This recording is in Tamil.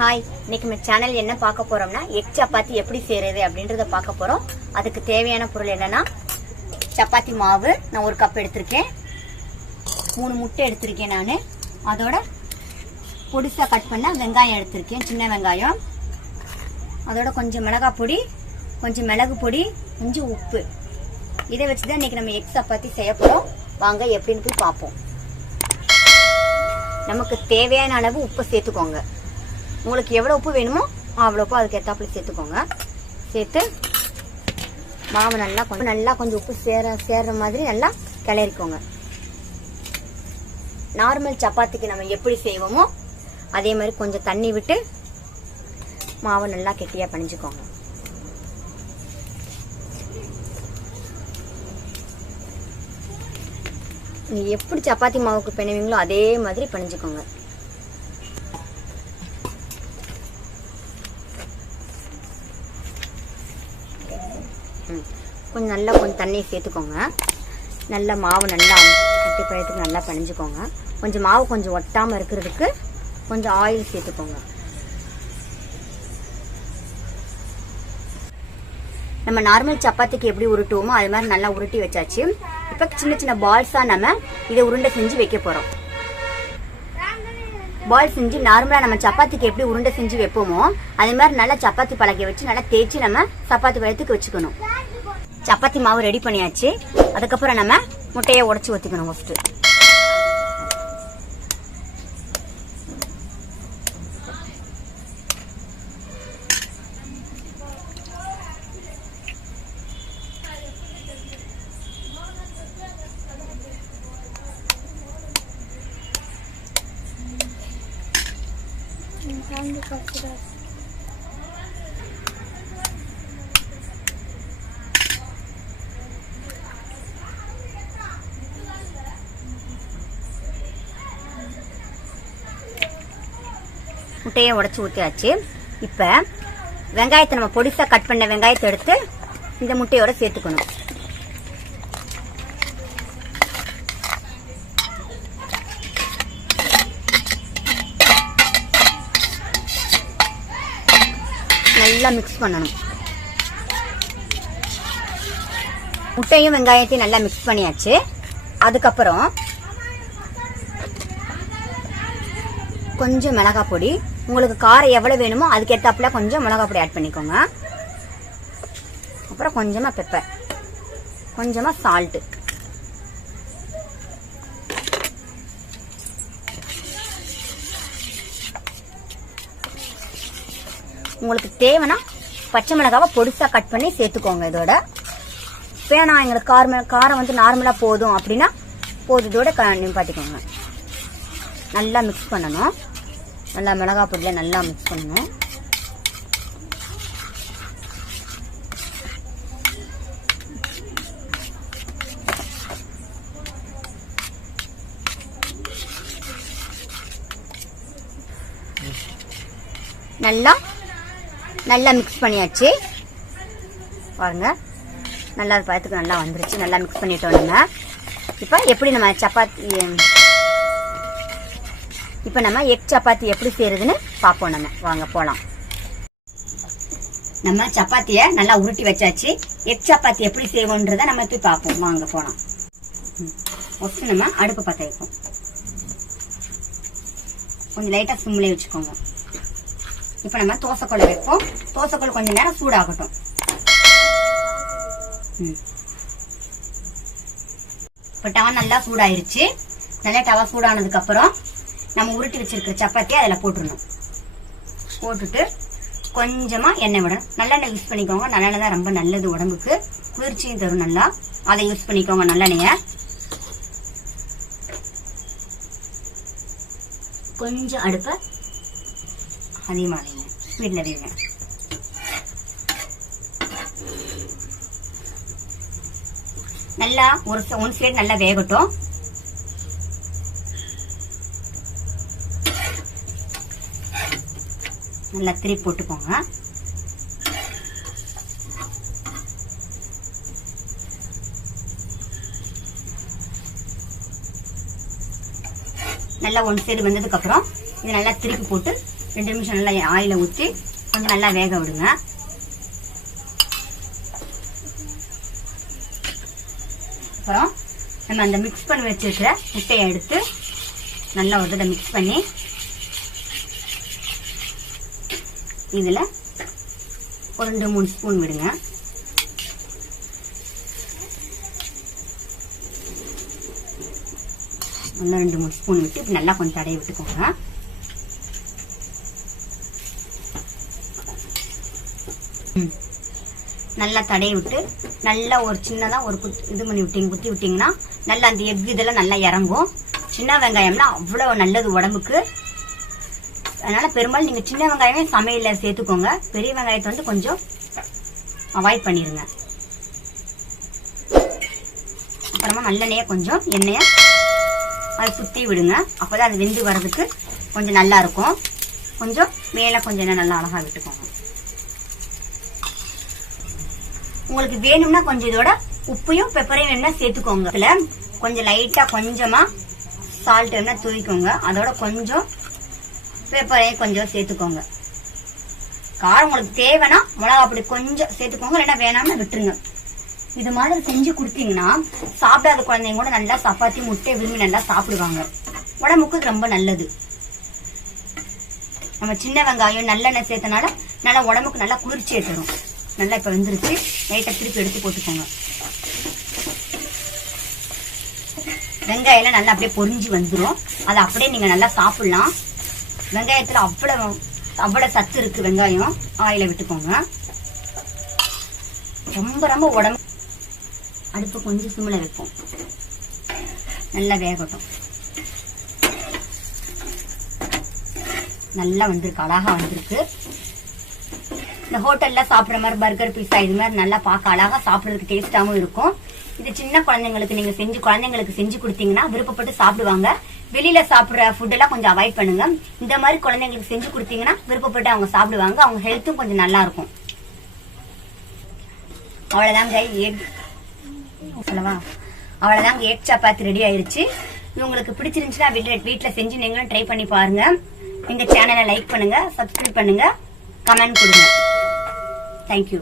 ஹாய், இன்னைக்கு நம்ம சேனல் என்ன பார்க்க போறோம்னா எக் சப்பாத்தி எப்படி செய்யறது அப்படின்றத பார்க்க போறோம். அதுக்கு தேவையான பொருள் என்னன்னா, சப்பாத்தி மாவு நான் 1 கப் எடுத்திருக்கேன், 3 முட்டை எடுத்திருக்கேன் நான், அதோட பொடிசா கட் பண்ண வெங்காயம் எடுத்திருக்கேன், சின்ன வெங்காயம், அதோட கொஞ்சம் மிளகாய் பொடி, கொஞ்சம் மிளகு பொடி, கொஞ்சம் உப்பு. இதை வச்சுதான் இன்னைக்கு நம்ம எக் சப்பாத்தி செய்ய போறோம். வாங்க எப்படின்னு போய் பார்ப்போம். நமக்கு தேவையான அளவு உப்பு சேர்த்துக்கோங்க. உங்களுக்கு எவ்வளவு உப்பு வேணுமோ அவ்வளோ உப்பு அதுக்கு ஏற்றாப்புல சேர்த்துக்கோங்க. சேர்த்து மாவு நல்லா கொஞ்சம் உப்பு சேர்ற மாதிரி நல்லா கிளறிக்கோங்க. நார்மல் சப்பாத்திக்கு நம்ம எப்படி செய்வோமோ அதே மாதிரி கொஞ்சம் தண்ணி விட்டு மாவை நல்லா கெட்டியா பிணைஞ்சுக்கோங்க. நீங்க எப்படி சப்பாத்தி மாவுக்கு பிணைவீங்களோ அதே மாதிரி பிணைஞ்சுக்கோங்க. கொஞ்சம் தண்ணி சேர்த்துக்கோங்க. நல்லா மாவு நல்லா கட்டி பழத்துக்கு நல்லா பிணைஞ்சுக்கோங்க. கொஞ்சம் மாவு கொஞ்சம் ஒட்டாம இருக்கிறதுக்கு கொஞ்சம் ஆயில் சேர்த்துக்கோங்க. நம்ம நார்மல் சப்பாத்திக்கு எப்படி உருட்டுவோமோ அது மாதிரி நல்லா உருட்டி வச்சாச்சு. இப்ப சின்ன சின்ன பால்ஸா நம்ம இதை உருண்டை செஞ்சு வைக்க போறோம். பால் செஞ்சு நார்மலா நம்ம சப்பாத்திக்கு எப்படி உருண்டை செஞ்சு வைப்போமோ அதே மாதிரி நல்லா சப்பாத்தி பலகை வச்சு நல்லா தேய்ச்சி நம்ம சப்பாத்தி பழத்துக்கு வச்சுக்கணும். சப்பாத்தி மாவு ரெடி பண்ணியாச்சு. அதுக்கப்புறம் நம்ம முட்டையை உடைச்சு ஊத்திக்கணும். ஃபர்ஸ்ட் முட்டையை உடைச்சு ஊத்தியாச்சு. இப்ப வெங்காயத்தை நம்ம பொடிசா கட் பண்ண வெங்காயத்தை எடுத்து இந்த முட்டையோட சேர்த்துக்கணும். நல்லா மிக்ஸ் பண்ணணும். முட்டையும் வெங்காயத்தையும் நல்லா மிக்ஸ் பண்ணியாச்சு. அதுக்கப்புறம் கொஞ்சம் மிளகாய் பொடி, உங்களுக்கு காரம் எவ்வளவு வேணுமோ அதுக்கு ஏத்தாப்புல கொஞ்சம் மிளகாய் பொடி ஆட் பண்ணிக்கோங்க. அப்புறம் கொஞ்சமா பெப்பர், கொஞ்சமா சால்ட், உங்களுக்கு தேவைன்னா பச்சை மிளகாவை பொடிசா கட் பண்ணி சேர்த்துக்கோங்க. இதோட வேணாம் எங்களுக்கு காரம் வந்து நார்மலா போதும் அப்படின்னா இதோட நிப்பாட்டிக்கோங்க. நல்லா மிக்ஸ் பண்ணணும். நல்லா மிளகாய் பொடியில நல்லா மிக்ஸ் பண்ணணும். நல்லா மிக்ஸ் பண்ணியாச்சு. பாருங்க, நல்லா பார்த்துக்கு நல்லா வந்துருச்சு. நல்லா மிக்ஸ் பண்ணிட்டோம். நம்ம இப்ப எப்படி நம்ம எக் சப்பாத்தி எப்படி செய்யறதுன்னு பாப்போம். நம்ம வாங்க போலாம். நம்ம சப்பாத்திய நல்லா உருட்டி வச்சாச்சு. எக் சப்பாத்தி எப்படி செய்வோன்றத நம்ம போய் பாப்போம். வாங்க போலாம். ஃபர்ஸ்ட் நம்ம அடுப்பு பத்த வைப்போம். கொஞ்சம் லைட்டா சிம்ல வச்சுக்கோங்க. இப்ப நம்ம தோசைக்கோலை வைப்போம். தோசைக்கோலை கொஞ்சம் நேரம் சூடாகட்டும். இப்ப டவா நல்லா சூடாயிருச்சு. நல்லா டவா சூடானதுக்கு அப்புறம் நம்ம உருட்டி வச்சிருக்கிற சப்பாத்தியை அதில் போட்டுடணும். போட்டுட்டு கொஞ்சமா எண்ணெய் விடணும். நல்லெண்ணெய் யூஸ் பண்ணிக்கோங்க. நல்லெண்ணெய் தான் ரொம்ப நல்லது, உடம்புக்கு குளிர்ச்சியும் தரும். நல்லா அதை யூஸ் பண்ணிக்கோங்க நல்லெண்ணெய. கொஞ்சம் அடுப்ப அதிகமாக வைங்க, வீட்டில் வைங்க. நல்லா ஒன் சைடு நல்லா வேகட்டும். நல்லா திருப்பி போட்டுக்கோங்க. நல்லா ஒன் சைடு வந்ததுக்கு அப்புறம் இதை நல்லா திருப்பி போட்டு 2 நிமிஷம் நல்லா ஆயில ஊற்றி கொஞ்சம் நல்லா வேக விடுங்க. அப்புறம் நம்ம அந்த மிக்ஸ் பண்ணி வச்சிருக்கிற முட்டையை எடுத்து நல்லா ஒரு தடவை மிக்ஸ் பண்ணி இதுல ஒரு 2-3 ஸ்பூன் விடுங்க. நல்லா 2-3 ஸ்பூன் விட்டு நல்லா கொஞ்சம் தடவி விட்டுக்கோங்க. நல்லா தடவி விட்டு நல்லா ஒரு சின்னதா ஒரு இது பண்ணி குத்தி விட்டீங்கன்னா நல்லா அந்த எக் இதெல்லாம் நல்லா இறங்கும். சின்ன வெங்காயம்லாம் அவ்வளவு நல்லது உடம்புக்கு. அதனால பெரும்பாலும் நீங்க சின்ன வெங்காயமே சமையல்ல சேர்த்துக்கோங்க. பெரிய வெங்காயத்தை வந்து கொஞ்சம் அவாய்ட் பண்ணிருங்க. அப்புறமா நல்லெண்ணெய கொஞ்சம் எண்ணெய அதை சுத்தி விடுங்க. அப்பதான் அது வெந்து வர்றதுக்கு கொஞ்சம் நல்லா இருக்கும். கொஞ்சம் மேல கொஞ்சம் எண்ணெய் நல்லா அழகா விட்டுக்கோங்க. உங்களுக்கு வேணும்னா கொஞ்சம் இதோட உப்பையும் பெப்பரையும் வேணும்னா சேர்த்துக்கோங்க. இதுல கொஞ்சம் லைட்டா கொஞ்சமா சால்ட் வேணா தூவிக்கோங்க. அதோட கொஞ்சம் பெப்பரையும் கொஞ்சம் சேர்த்துக்கோங்க. காரம் உங்களுக்கு தேவைன்னா மிளகா அப்படி கொஞ்சம் சேர்த்துக்கோங்க, இல்லைன்னா வேணாம்னு விட்டுருங்க. இது மாதிரி செஞ்சு கொடுத்தீங்கன்னா சாப்பிடாத குழந்தைங்க கூட நல்லா சப்பாத்தி முட்டை விரும்பி நல்லா சாப்பிடுவாங்க. உடம்புக்கு ரொம்ப நல்லது. நம்ம சின்ன வெங்காயம் நல்லெண்ணெய் சேர்த்தனால நல்லா உடம்புக்கு நல்லா குளிர்ச்சியை தரும். நல்லா இப்ப வெந்துருச்சு. லைட்டா திருப்பி எடுத்து போட்டுக்கோங்க. வெங்காயம் நல்லா அப்படியே பொரிஞ்சு வந்துடும். அதை அப்படியே நீங்க நல்லா சாப்பிடலாம். வெங்காயத்துல அவ்வளவு சத்து இருக்கு. வெங்காயம் ஆயில விட்டுக்கோங்க. ரொம்ப உடம்பு. அடுப்பு கொஞ்சம் சிம்ல வைப்போம். நல்லா வேகட்டும். நல்லா வந்திருக்கு, அழகா வந்திருக்கு. இந்த ஹோட்டல்ல சாப்பிடுற மாதிரி பர்கர் பீஸா இது மாதிரி நல்லா பார்க்க அழகா சாப்பிடுறதுக்கு டேஸ்டாவும் இருக்கும். இது சின்ன குழந்தைங்களுக்கு நீங்க குழந்தைங்களுக்கு செஞ்சு கொடுத்தீங்கன்னா விருப்பப்பட்டு சாப்பிடுவாங்க. வெளியில சாப்பிடுற ஃபுட் எல்லாம் கொஞ்சம் அவாய்ட் பண்ணுங்க. இந்த மாதிரி குழந்தைங்களுக்கு செஞ்சு கொடுத்தீங்கன்னா விருப்பப்பட்டு அவங்க சாப்பிடுவாங்க. அவங்க ஹெல்த்தும் கொஞ்சம் நல்லா இருக்கும். அவ்வளவுதாங்க எக் சப்பாத்தி ரெடி ஆயிருச்சு. உங்களுக்கு பிடிச்சிருந்துச்சுன்னா வீட்டுல செஞ்சு நீங்களும் ட்ரை பண்ணி பாருங்க. எங்க சேனலை லைக் பண்ணுங்க, சப்ஸ்கிரைப் பண்ணுங்க, கமெண்ட் கொடுங்க. தேங்க்யூ.